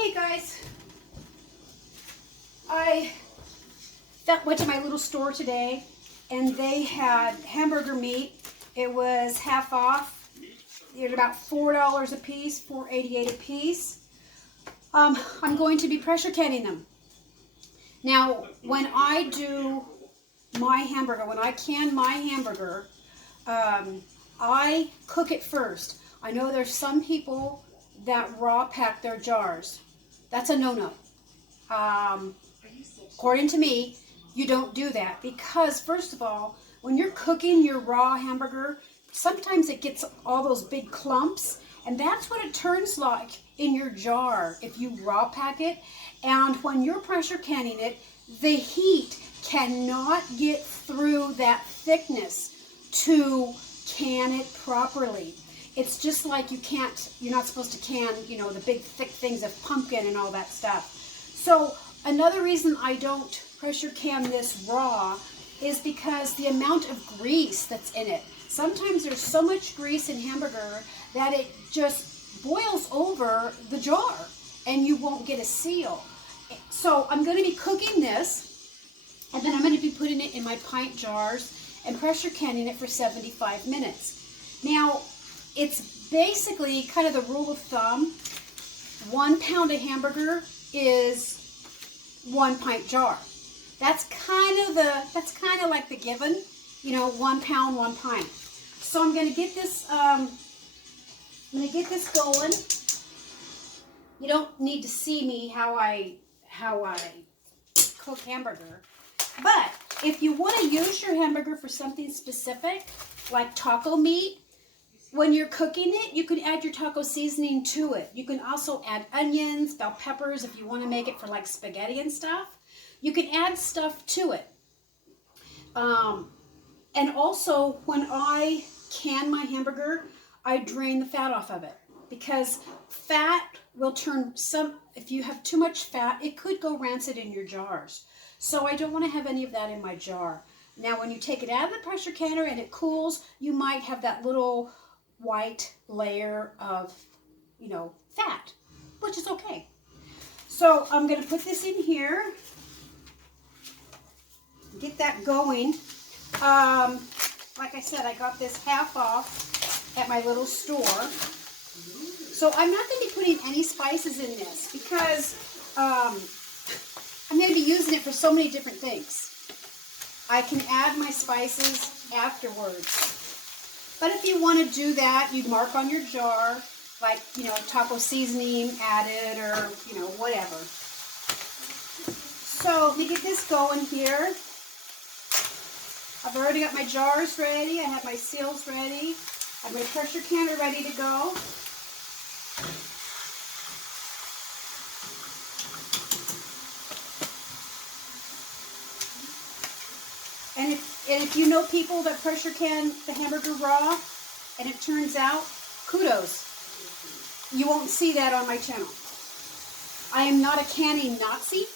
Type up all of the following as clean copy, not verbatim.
Okay, guys, I went to my little store today, and they had hamburger meat. It was half off. It was about $4 a piece, $4.88 a piece. I'm going to be pressure canning them. Now, when I do my hamburger, when I can my hamburger, I cook it first. I know there's some people that raw pack their jars. That's a no-no. According to me, you don't do that because, first of all, when you're cooking your raw hamburger, sometimes it gets all those big clumps, and that's what it turns like in your jar if you raw pack it. And when you're pressure canning it, the heat cannot get through that thickness to can it properly. It's just like you're not supposed to can, the big thick things of pumpkin and all that stuff. So another reason I don't pressure can this raw is because the amount of grease that's in it. Sometimes there's so much grease in hamburger that it just boils over the jar and you won't get a seal. So I'm going to be cooking this, and then I'm going to be putting it in my pint jars and pressure canning it for 75 minutes. Now, it's basically kind of the rule of thumb. 1 pound of hamburger is 1 pint jar. That's kind of like the given, 1 pound, 1 pint. So I'm going to get this, going. You don't need to see me how I cook hamburger. But if you want to use your hamburger for something specific, like taco meat, when you're cooking it, you can add your taco seasoning to it. You can also add onions, bell peppers if you want to make it for like spaghetti and stuff. You can add stuff to it. And also, when I can my hamburger, I drain the fat off of it. Because fat will turn if you have too much fat, it could go rancid in your jars. So I don't want to have any of that in my jar. Now, when you take it out of the pressure canner and it cools, you might have that little white layer of, fat, which is okay. So I'm going to put this in here, get that going. Like I said, I got this half off at my little store. So I'm not going to be putting any spices in this because I'm going to be using it for so many different things. I can add my spices afterwards. But if you want to do that, you mark on your jar, like, taco seasoning added or, whatever. So let me get this going here. I've already got my jars ready. I have my seals ready. I have my pressure canner ready to go. And if you know people that pressure can the hamburger raw and it turns out, kudos. You won't see that on my channel. I am not a canning Nazi,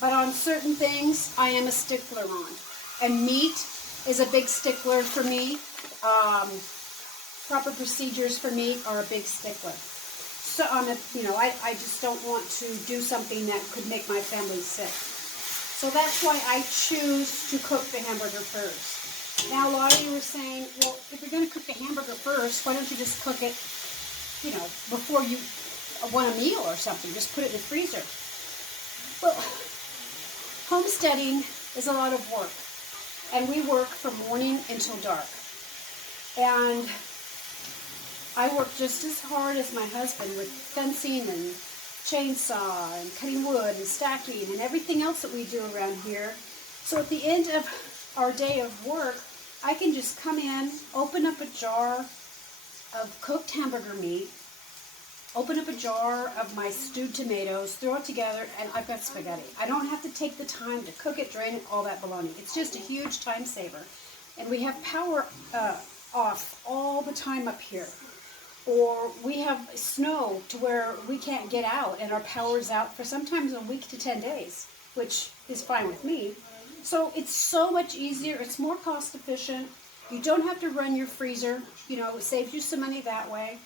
but on certain things I am a stickler on. And meat is a big stickler for me. Proper procedures for meat are a big stickler. So I just don't want to do something that could make my family sick. So that's why I choose to cook the hamburger first. Now, a lot of you were saying, well, if you're going to cook the hamburger first, why don't you just cook it, before you want a meal or something? Just put it in the freezer. Well, homesteading is a lot of work. And we work from morning until dark. And I work just as hard as my husband with fencing and chainsaw and cutting wood and stacking and everything else that we do around here. So at the end of our day of work, I can just come in, open up a jar of cooked hamburger meat, open up a jar of my stewed tomatoes, throw it together, and I've got spaghetti. I don't have to take the time to cook it, drain it, all that baloney. It's just a huge time saver. And we have power off all the time up here. Or we have snow to where we can't get out and our power's out for sometimes a week to 10 days, which is fine with me. So it's so much easier. It's more cost efficient. You don't have to run your freezer. It saves you some money that way.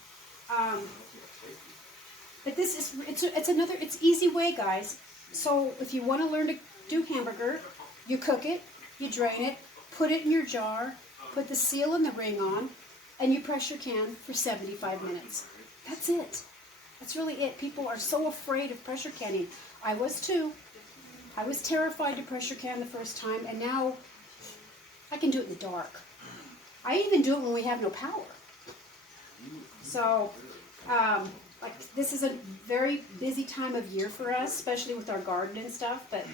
The But this is, it's easy way, guys. So if you want to learn to do hamburger, you cook it, you drain it, put it in your jar, put the seal and the ring on, and you pressure can for 75 minutes. That's it. That's really it. People are so afraid of pressure canning. I was too. I was terrified to pressure can the first time, and now I can do it in the dark. I even do it when we have no power. So, like, this is a very busy time of year for us, especially with our garden and stuff, but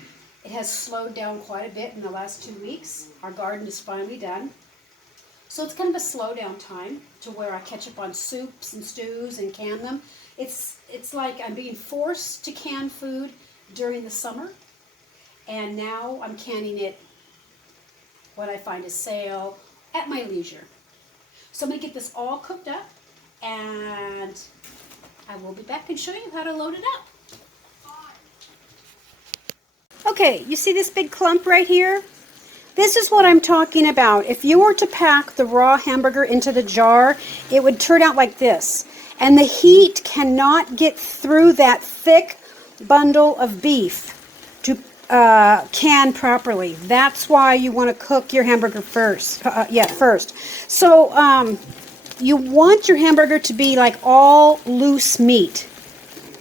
it has slowed down quite a bit in the last 2 weeks. Our garden is finally done. So it's kind of a slow down time to where I catch up on soups and stews and can them. It's like I'm being forced to can food during the summer, and now I'm canning it when I find a sale at my leisure. So I'm going to get this all cooked up, and I will be back and show you how to load it up. Okay, you see this big clump right here? This is what I'm talking about. If you were to pack the raw hamburger into the jar, it would turn out like this. And the heat cannot get through that thick bundle of beef to can properly. That's why you want to cook your hamburger first. First. So you want your hamburger to be like all loose meat.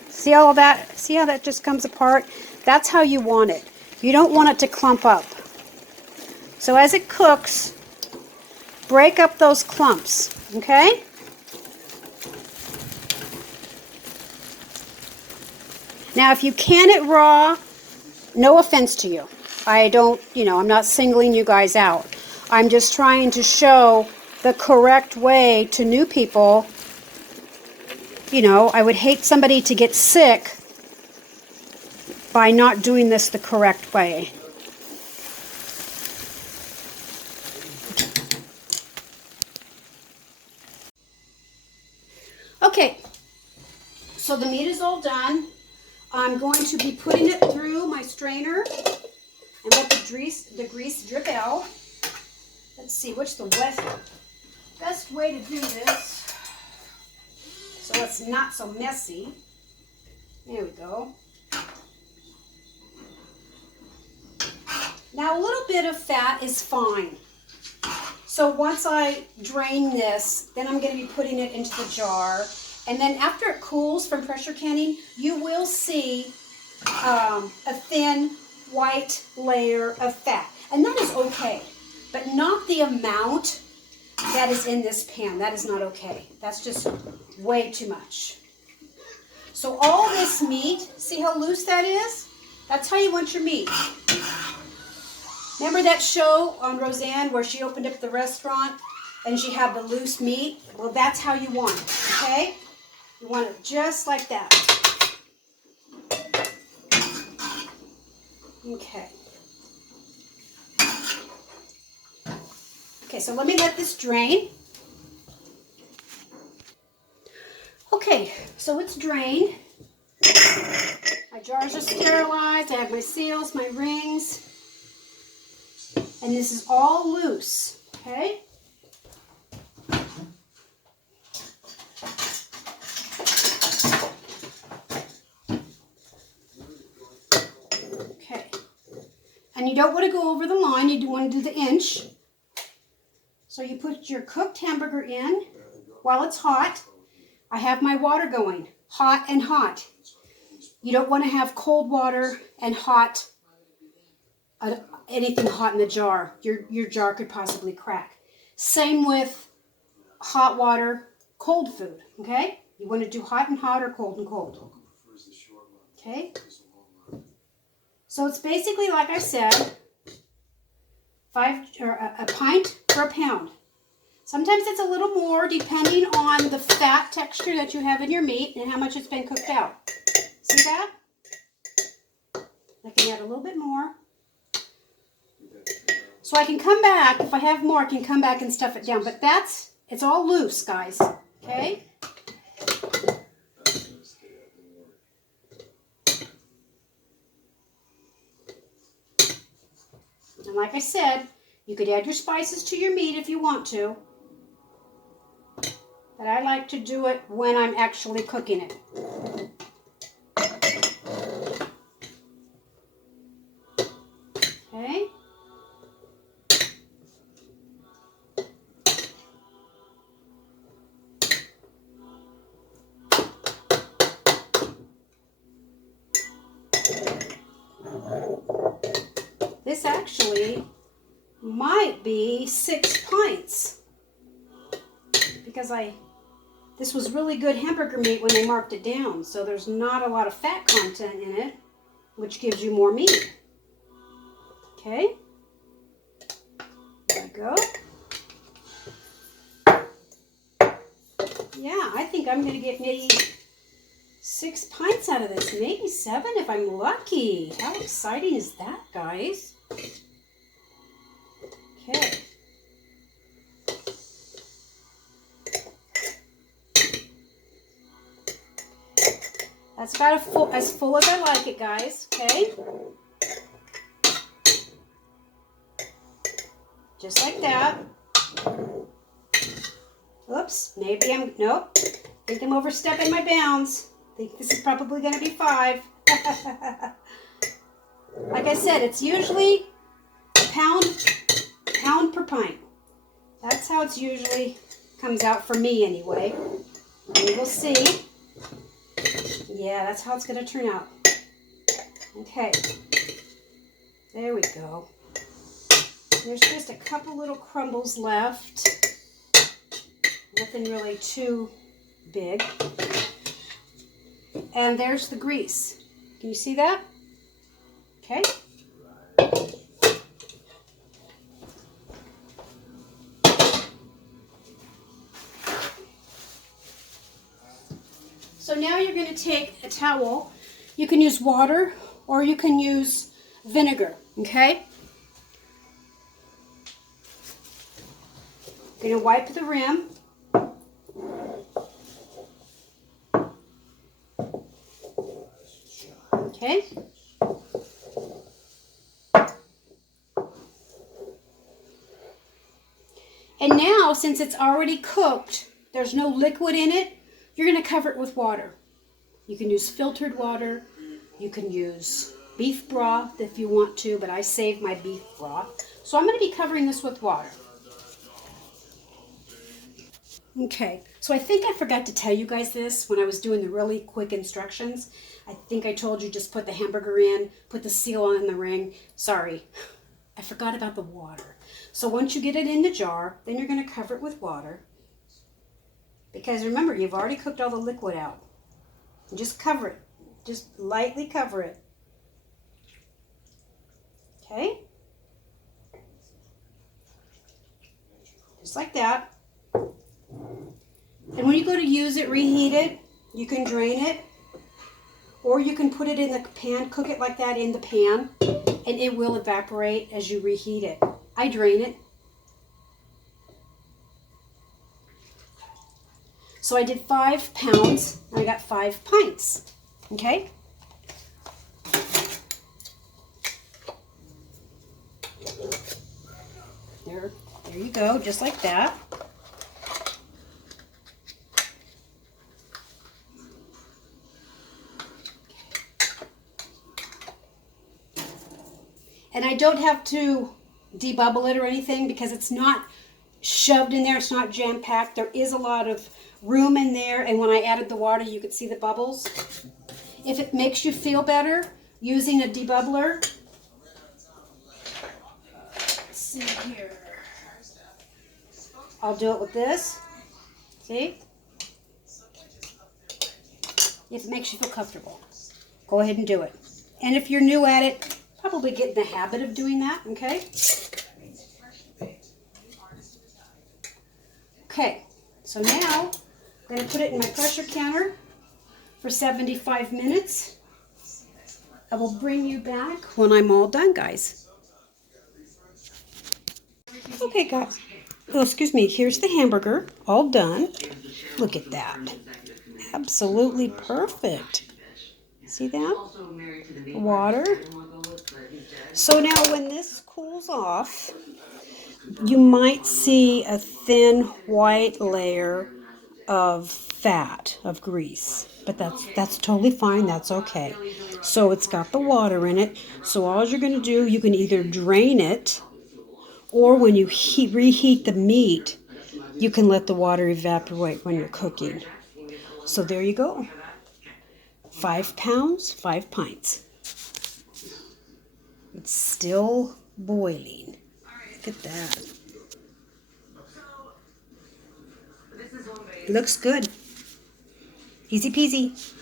See all of that? See how that just comes apart? That's how you want it. You don't want it to clump up. So as it cooks, break up those clumps, okay? Now, if you can it raw, no offense to you. I don't, I'm not singling you guys out. I'm just trying to show the correct way to new people. I would hate somebody to get sick by not doing this the correct way. Okay, so the meat is all done. I'm going to be putting it through my strainer and let the grease drip out. Let's see, what's the best way to do this so it's not so messy. There we go. Now a little bit of fat is fine. So once I drain this, then I'm going to be putting it into the jar. And then after it cools from pressure canning, you will see a thin white layer of fat. And that is okay, but not the amount that is in this pan. That is not okay. That's just way too much. So all this meat, see how loose that is? That's how you want your meat. Remember that show on Roseanne where she opened up the restaurant and she had the loose meat? Well, that's how you want it, okay? You want it just like that. Okay. Okay, so let me let this drain. Okay, so it's drained. My jars are sterilized. I have my seals, my rings. And this is all loose, okay? Okay. And you don't want to go over the line. You do want to do the inch. So you put your cooked hamburger in while it's hot. I have my water going, hot and hot. You don't want to have cold water and hot, anything hot in the jar. Your jar could possibly crack. Same with hot water, cold food, okay? You want to do hot and hot or cold and cold. Okay? So it's basically, like I said, a pint per pound. Sometimes it's a little more depending on the fat texture that you have in your meat and how much it's been cooked out. See that? I can add a little bit more. So I can come back, if I have more, I can come back and stuff it down. But it's all loose, guys. Okay? And like I said, you could add your spices to your meat if you want to. But I like to do it when I'm actually cooking it. this actually might be 6 pints because this was really good hamburger meat when they marked it down. So there's not a lot of fat content in it, which gives you more meat. Okay. There we go. Yeah, I think I'm going to get maybe 6 pints out of this. Maybe 7 if I'm lucky. How exciting is that, guys? Okay. That's about as full as I like it, guys. Okay. Just like that. Oops, maybe nope. I think I'm overstepping my bounds. I think this is probably going to be 5. Like I said, it's usually a pound per pint. That's how it's usually comes out for me anyway. We will see. Yeah, that's how it's going to turn out. Okay. There we go. There's just a couple little crumbles left. Nothing really too big. And there's the grease. Can you see that? Okay. So now you're going to take a towel. You can use water or you can use vinegar, okay? You're going to wipe the rim. Okay. And now, since it's already cooked, there's no liquid in it, you're going to cover it with water. You can use filtered water. You can use beef broth if you want to, but I save my beef broth. So I'm going to be covering this with water. Okay, so I think I forgot to tell you guys this when I was doing the really quick instructions. I think I told you just put the hamburger in, put the seal on the ring. Sorry, I forgot about the water. So once you get it in the jar, then you're going to cover it with water. Because remember, you've already cooked all the liquid out. And just cover it. Just lightly cover it. Okay? Just like that. And when you go to use it, reheat it, you can drain it. Or you can put it in the pan, cook it like that in the pan, and it will evaporate as you reheat it. I drain it. So I did 5 pounds, and I got 5 pints. Okay? There you go, just like that. And I don't have to debubble it or anything because it's not shoved in there. It's not jam-packed. There is a lot of room in there. And when I added the water, you could see the bubbles. If it makes you feel better using a debubbler, let's see here. I'll do it with this. See? If it makes you feel comfortable, go ahead and do it. And if you're new at it, probably get in the habit of doing that, okay? Okay, so now I'm going to put it in my pressure canner for 75 minutes. I will bring you back when I'm all done, guys. Okay, guys. Oh, excuse me. Here's the hamburger, all done. Look at that. Absolutely perfect. See that? Water. So now when this cools off, you might see a thin white layer of fat, of grease. But that's totally fine. That's okay. So it's got the water in it. So all you're going to do, you can either drain it, or when you reheat the meat, you can let the water evaporate when you're cooking. So there you go. 5 pounds, 5 pints. It's still boiling. Look at that. Looks good. Easy peasy.